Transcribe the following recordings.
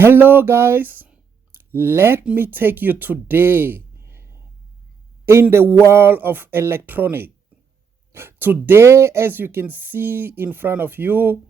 Hello guys, let me take you today in the world of electronic. Today, as you can see in front of you,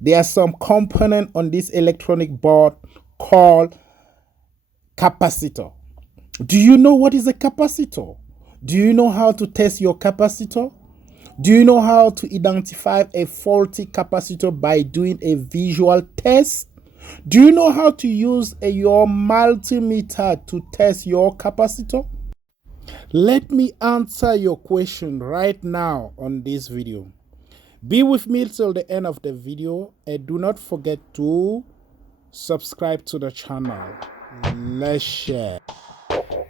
there are some component on this electronic board called capacitor. Do you know what is a capacitor? Do you know how to test your capacitor? Do you know how to identify a faulty capacitor by doing a visual test? Do you know how to use your multimeter to test your capacitor? Let me answer your question right now on this video. Be with me till the end of the video and do not forget to subscribe to the channel. Let's share.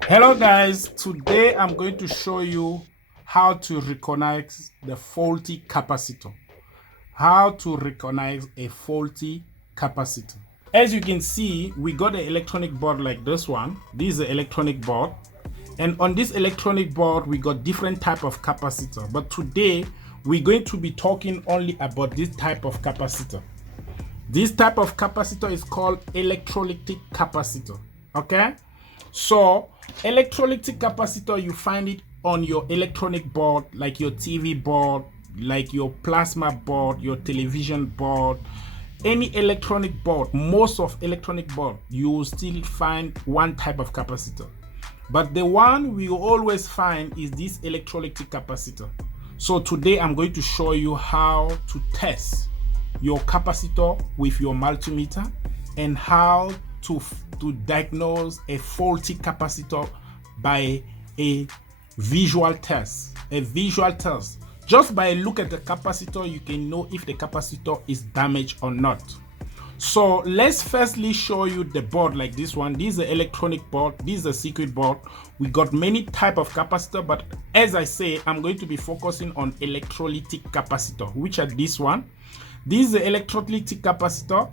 Hello guys, today I'm going to show you how to recognize the faulty capacitor. How to recognize a faulty capacitor. As you can see, we got an electronic board like this one. This is an electronic board, and on this electronic board we got different type of capacitor, but today we're going to be talking only about this type of capacitor. This type of capacitor is called electrolytic capacitor. Okay, so electrolytic capacitor, you find it on your electronic board, like your TV board, like your plasma board, your television board, any electronic board. Most of electronic board, you will still find one type of capacitor, but the one we always find is this electrolytic capacitor. So today I'm going to show you how to test your capacitor with your multimeter and how to diagnose a faulty capacitor by a visual test. A visual test. Just by a look at the capacitor, you can know if the capacitor is damaged or not. So let's firstly show you the board like this one. This is an electronic board. This is a circuit board. We got many type of capacitor, but as I say, I'm going to be focusing on electrolytic capacitor, which are this one. This is the electrolytic capacitor.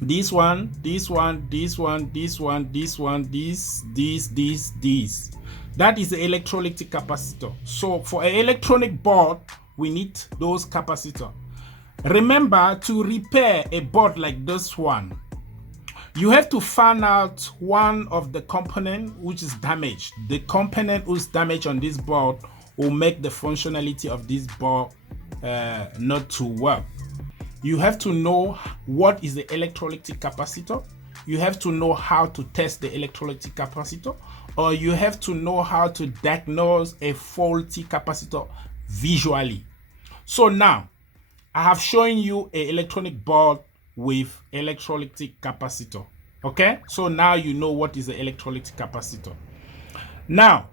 This one, this one, this one, this one, this one, this. That is the electrolytic capacitor. So for an electronic board, we need those capacitor. Remember, to repair a board like this one, you have to find out one of the component which is damaged. The component who's damaged on this board will make the functionality of this board not to work. You have to know what is the electrolytic capacitor. You have to know how to test the electrolytic capacitor, or you have to know how to diagnose a faulty capacitor visually. So now I have shown you an electronic board with electrolytic capacitor. Okay, so now you know what is the electrolytic capacitor. Now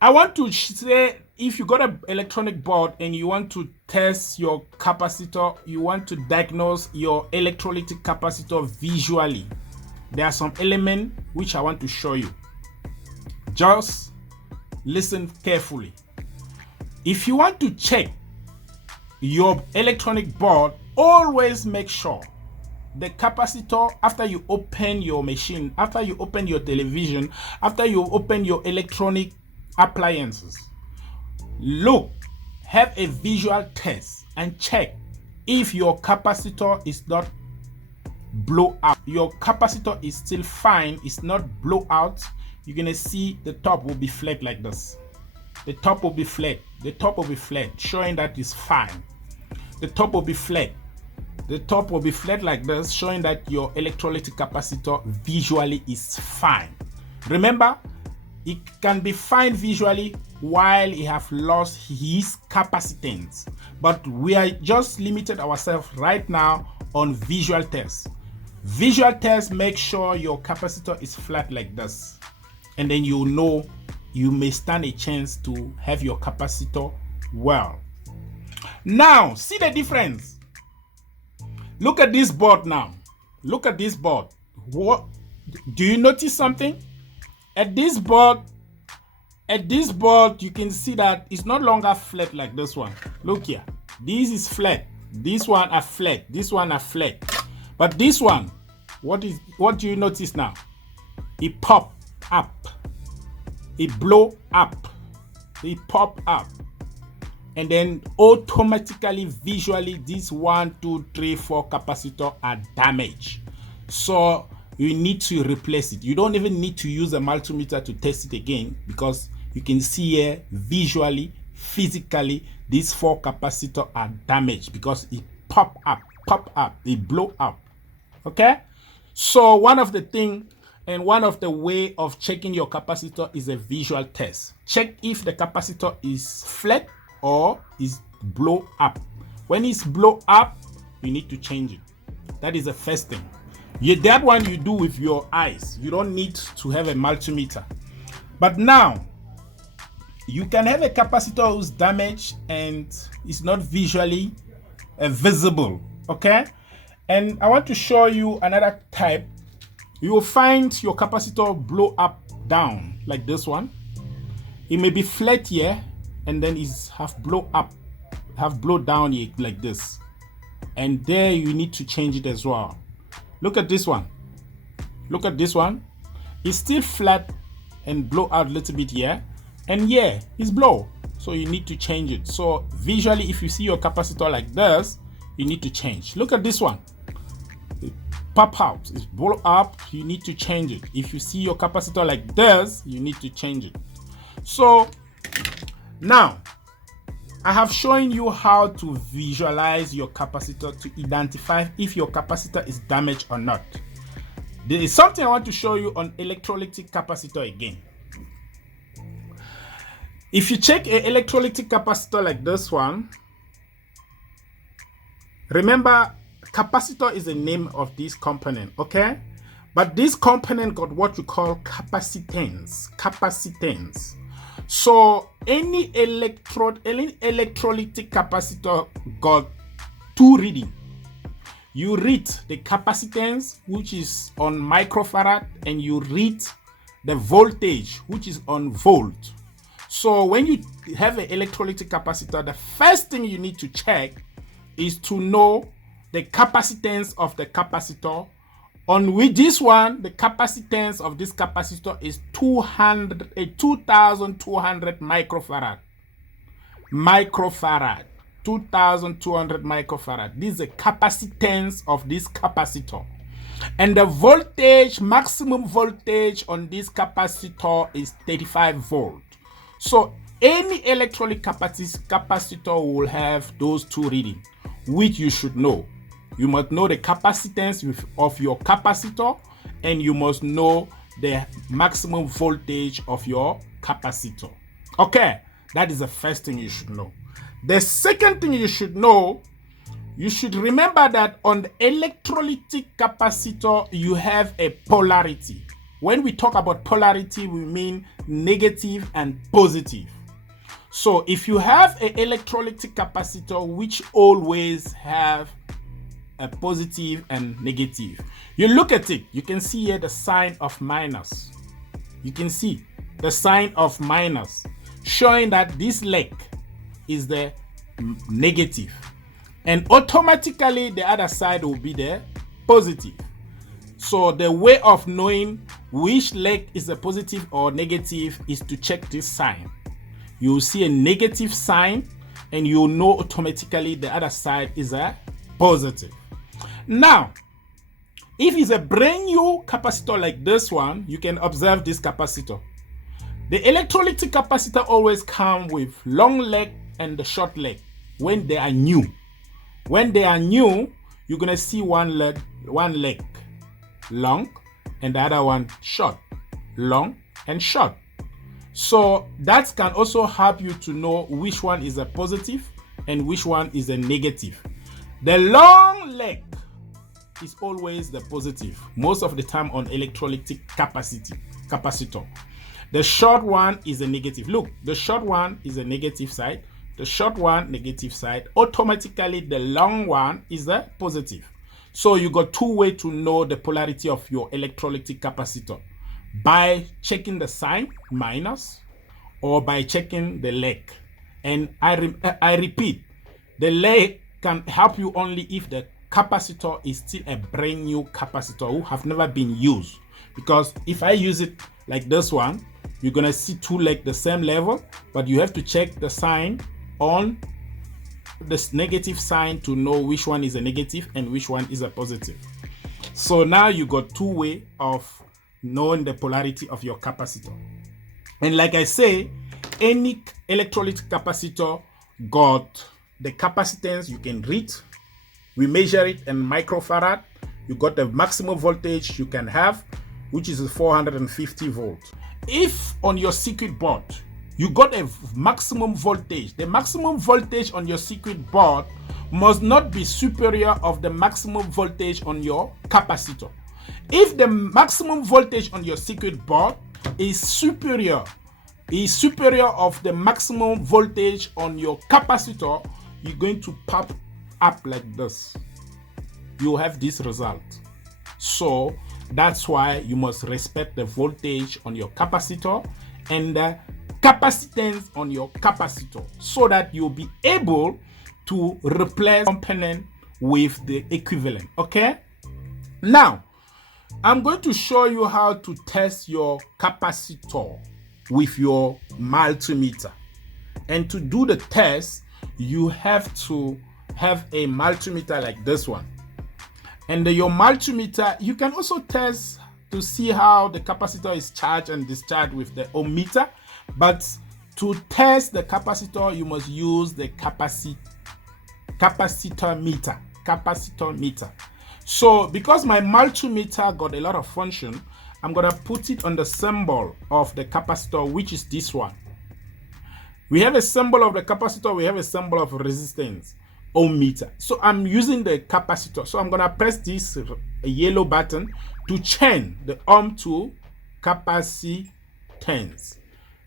I want to say, if you got an electronic board and you want to test your capacitor, you want to diagnose your electrolytic capacitor visually, there are some elements which I want to show you. Just listen carefully. If you want to check your electronic board, always make sure the capacitor, after you open your machine, after you open your television, after you open your electronic appliances, look, have a visual test and check if your capacitor is not blow out. Your capacitor is still fine, it's not blow out. You're gonna see the top will be flat like this. The top will be flat. The top will be flat, showing that it's fine. The top will be flat. The top will be flat like this, showing that your electrolytic capacitor visually is fine. Remember, it can be fine visually while it have lost his capacitance, but we are just limited ourselves right now on visual tests. Visual tests make sure your capacitor is flat like this, and then you know you may stand a chance to have your capacitor well. Now see the difference. Look at this board now. Look at this board. What do you notice something? At this board, you can see that it's no longer flat like this one. Look here. This is flat. This one are flat. This one are flat. But this one, what do you notice now? It pop up. It blow up. It pop up. And then automatically, visually, these 1, 2, 3, 4 capacitor are damaged. So you need to replace it. You don't even need to use a multimeter to test it again, because you can see here visually, physically, these 4 capacitors are damaged because it pop up, it blow up. Okay, so one of the thing and one of the way of checking your capacitor is a visual test. Check if the capacitor is flat or is blow up. When it's blow up, you need to change it. That is the first thing. That one you do with your eyes. You don't need to have a multimeter. But now, you can have a capacitor who's damaged and is not visually visible. Okay, and I want to show you another type. You will find your capacitor blow up down like this one. It may be flat here and then it's half blow up, half blow down here like this, and there you need to change it as well. Look at this one. Look at this one. It's still flat and blow out a little bit here, and yeah, it's blow, so you need to change it. So visually, if you see your capacitor like this, you need to change. Look at this one. It pop out, it's blow up, you need to change it. If you see your capacitor like this, you need to change it. So now I have shown you how to visualize your capacitor to identify if your capacitor is damaged or not. There is something I want to show you on electrolytic capacitor again. If you check an electrolytic capacitor like this one, remember, capacitor is the name of this component, okay? But this component got what we call capacitance. Capacitance. So any electrolytic capacitor got 2 readings. You read the capacitance, which is on microfarad, and you read the voltage, which is on volt. So when you have an electrolytic capacitor, the first thing you need to check is to know the capacitance of the capacitor. On with this one, the capacitance of this capacitor is 2200 microfarad. 2200 microfarad. This is the capacitance of this capacitor. And the voltage, maximum voltage on this capacitor is 35 volt. So any electrolytic capacitor will have those 2 readings, which you should know. You must know the capacitance of your capacitor, and you must know the maximum voltage of your capacitor. Okay, that is the first thing you should know. The second thing you should know, you should remember that on the electrolytic capacitor, you have a polarity. When we talk about polarity, we mean negative and positive. So if you have an electrolytic capacitor which always have a positive and negative, you look at it, you can see here the sign of minus. You can see the sign of minus, showing that this leg is the negative, and automatically the other side will be the positive. So the way of knowing which leg is a positive or negative is to check this sign. You will see a negative sign, and you'll know automatically the other side is a positive. Now, if it's a brand new capacitor like this one, you can observe this capacitor. The electrolytic capacitor always come with long leg and the short leg when they are new. When they are new, you're gonna see one leg long and the other one short, long and short. So that can also help you to know which one is a positive and which one is a negative. The long leg is always the positive, most of the time on electrolytic capacitor. The short one is a negative. Look, the short one is a negative side, the short one negative side. Automatically the long one is the positive. So you got 2 ways to know the polarity of your electrolytic capacitor: by checking the sign minus, or by checking the leg. And I repeat, the leg can help you only if the capacitor is still a brand new capacitor who have never been used. Because if I use it like this one, you're gonna see 2 legs the same level, but you have to check the sign on this negative sign to know which one is a negative and which one is a positive. So now you got two ways of knowing the polarity of your capacitor. And like I say, any electrolytic capacitor got the capacitance you can read. We measure it in microfarad. You got the maximum voltage you can have, which is 450 volts. If on your circuit board you got a maximum voltage, the maximum voltage on your circuit board must not be superior of the maximum voltage on your capacitor. If the maximum voltage on your circuit board is superior of the maximum voltage on your capacitor, you're going to pop up like this. You have this result. So that's why you must respect the voltage on your capacitor and the capacitance on your capacitor, so that you'll be able to replace component with the equivalent. Okay, now I'm going to show you how to test your capacitor with your multimeter. And to do the test, you have to have a multimeter like this one. And your multimeter, you can also test to see how the capacitor is charged and discharged with the ohm meter. But to test the capacitor, you must use the capacitor meter. So because my multimeter got a lot of function, I'm gonna put it on the symbol of the capacitor, which is this one. We have a symbol of the capacitor, we have a symbol of resistance, ohm meter. So I'm using the capacitor. So I'm gonna press this yellow button to change the ohm to capacitance.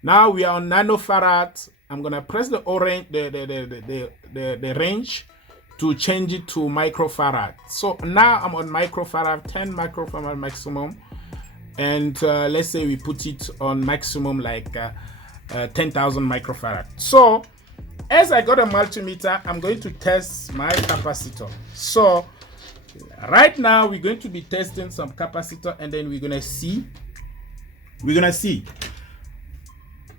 Now we are on nanofarad. I'm gonna press the orange, the range to change it to microfarad. So now I'm on microfarad, 10 microfarad maximum. And let's say we put it on maximum like 10,000 microfarad. So as I got a multimeter, I'm going to test my capacitor. So right now we're going to be testing some capacitor, and then we're gonna see.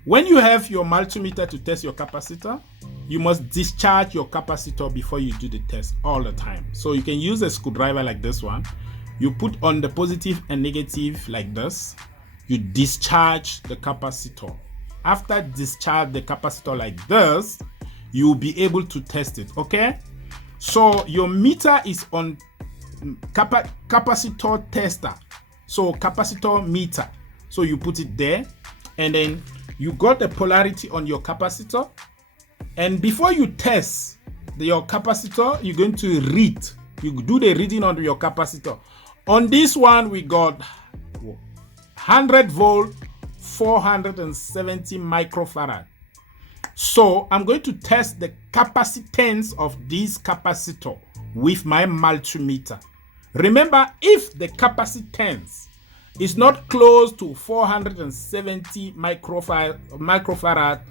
When you have your multimeter to test your capacitor, you must discharge your capacitor before you do the test all the time. So you can use a screwdriver like this one. You put on the positive and negative like this. You discharge the capacitor. After discharge the capacitor like this, you'll be able to test it, okay? So your meter is on capacitor tester. So capacitor meter. So you put it there, and then you got the polarity on your capacitor. And before you test your capacitor, you're going to read. You do the reading on your capacitor. On this one, we got 100 volt, 470 microfarad. So I'm going to test the capacitance of this capacitor with my multimeter. Remember, if the capacitance is not close to 470 microfarad,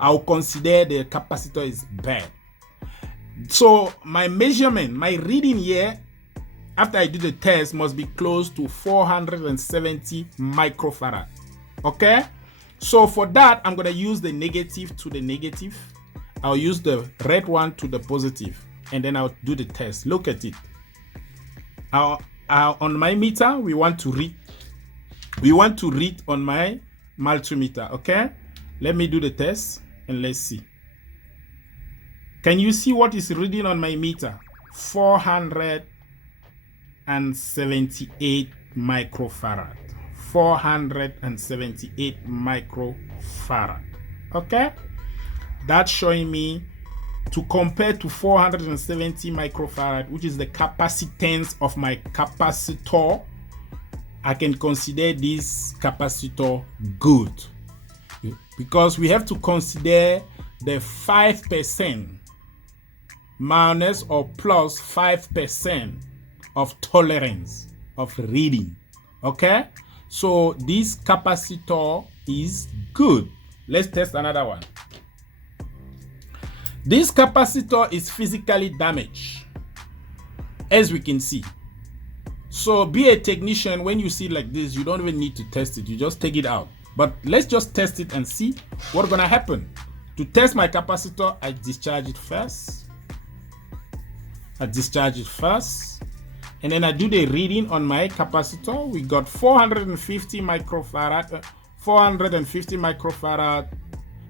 I'll consider the capacitor is bad. So my measurement, my reading here, after I do the test, must be close to 470 microfarad. Okay? So for that, I'm going to use the negative to the negative. I'll use the red one to the positive, and then I'll do the test. Look at it. On my meter, we want to read on my multimeter. Okay? Let me do the test and let's see. Can you see what is reading on my meter? 478 microfarad. 478 microfarad. Okay? That's showing me to compare to 470 microfarad, which is the capacitance of my capacitor. I can consider this capacitor good, because we have to consider the 5% minus or plus 5% of tolerance of reading. Okay, so this capacitor is good. Let's test another one. This capacitor is physically damaged, as we can see. So be a technician. When you see it like this, you don't even need to test it. You just take it out. But let's just test it and see what's gonna happen. To test my capacitor, I discharge it first. And then I do the reading on my capacitor. We got 450 microfarad, 450 microfarad.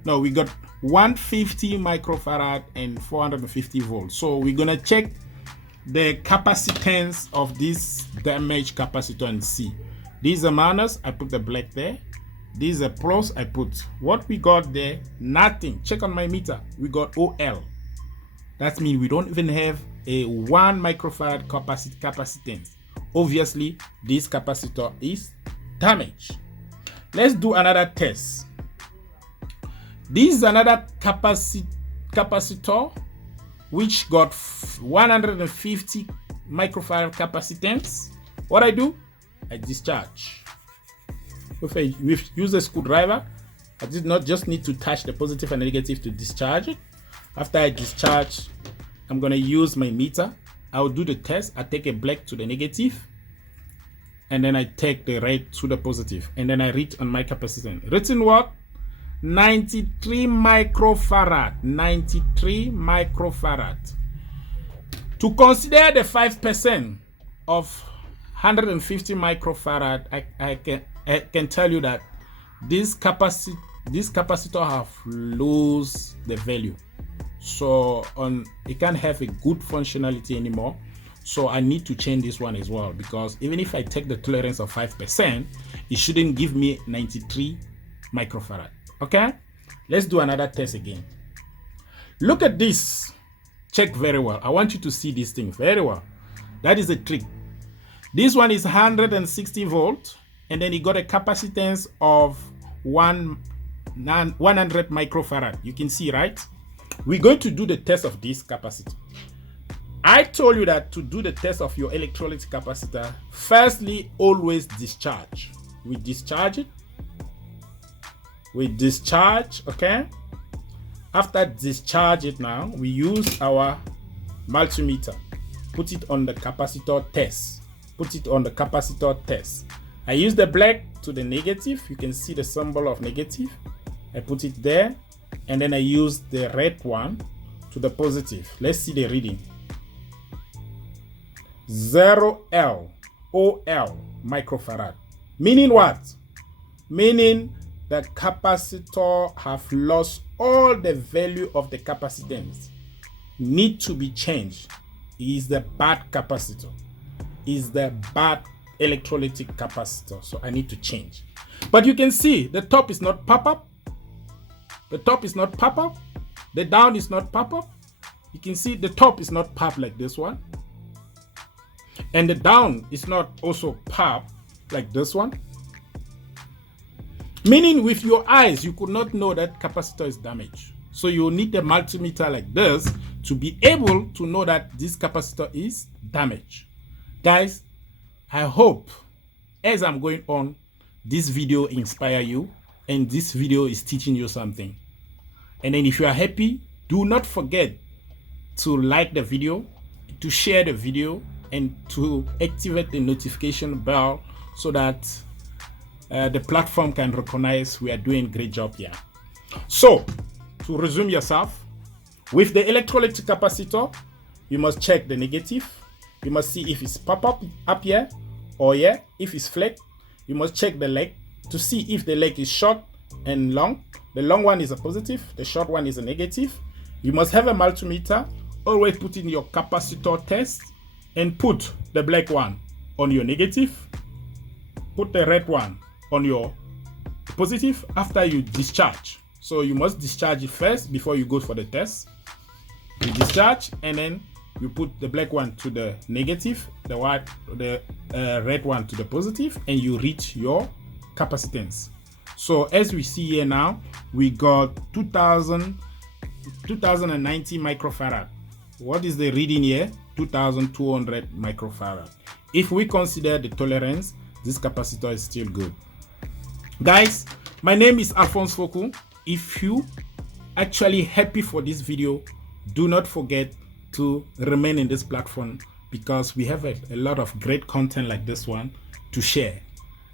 No, we got 150 microfarad and 450 volts. So we're gonna check the capacitance of this damaged capacitor and see. These are minus, I put the black there. These are plus, I put. What we got there, nothing. Check on my meter, we got OL. That means we don't even have a 1 microfarad capacitance. Obviously, this capacitor is damaged. Let's do another test. This is another capacitor which got 150 microfarad capacitance. What I do? I discharge. If I use a screwdriver, I did not just need to touch the positive and negative to discharge it. After I discharge, I'm gonna use my meter. I'll do the test. I take a black to the negative, and then I take the red to the positive, and then I read on my capacitance. Written what? 93 microfarad. 93 microfarad. To consider the 5% of 150 microfarad, I can tell you that this capacitor have lost the value. So it can't have a good functionality anymore. So I need to change this one as well, because even if I take the tolerance of 5%, it shouldn't give me 93 microfarad. Okay, let's do another test again. Look at this. Check very well. I want you to see this thing very well. That is a trick. This one is 160 volt, and then it got a capacitance of 100 microfarad. You can see, right? We're going to do the test of this capacitor. I told you that to do the test of your electrolytic capacitor, firstly, always discharge. We discharge it. We discharge, okay? After discharge it now, we use our multimeter. Put it on the capacitor test. Put it on the capacitor test. I use the black to the negative. You can see the symbol of negative. I put it there. And then I use the red one to the positive. Let's see the reading. 0L, OL microfarad. Meaning what? Meaning the capacitor have lost all the value of the capacitance. Need to be changed. Is the bad capacitor. Is the bad electrolytic capacitor. So I need to change. But you can see the top is not pop up. The top is not pop up. The down is not pop up. You can see the top is not pop like this one. And the down is not also pop like this one. Meaning with your eyes, you could not know that capacitor is damaged. So you need a multimeter like this to be able to know that this capacitor is damaged. Guys, I hope as I'm going on, this video inspire you and this video is teaching you something. And then if you are happy, do not forget to like the video, to share the video, and to activate the notification bell so that the platform can recognize we are doing a great job here. So to resume yourself, with the electrolytic capacitor, you must check the negative. You must see if it's pop up here or here. If it's flat, you must check the leg to see if the leg is short and long. The long one is a positive, the short one is a negative. You must have a multimeter. Always put in your capacitor test and put the black one on your negative. Put the red one on your positive after you discharge. So you must discharge it first before you go for the test. You discharge and then you put the black one to the negative, the red one to the positive, and you reach your capacitance. So as we see here now, we got 2090 microfarad. What is the reading here? 2200 microfarad. If we consider the tolerance, this capacitor is still good. Guys, my name is Alphonse Foku. If you actually happy for this video, do not forget to remain in this platform, because we have a lot of great content like this one to share.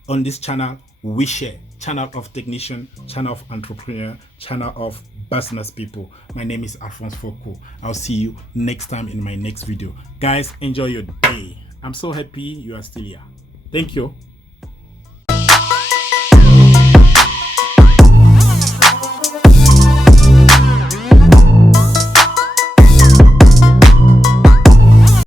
On this channel, we share. Channel of technician, channel of entrepreneur, channel of business people. My name is Alphonse Foku. I'll see you next time in my next video. Guys, enjoy your day. I'm so happy you are still here. Thank you.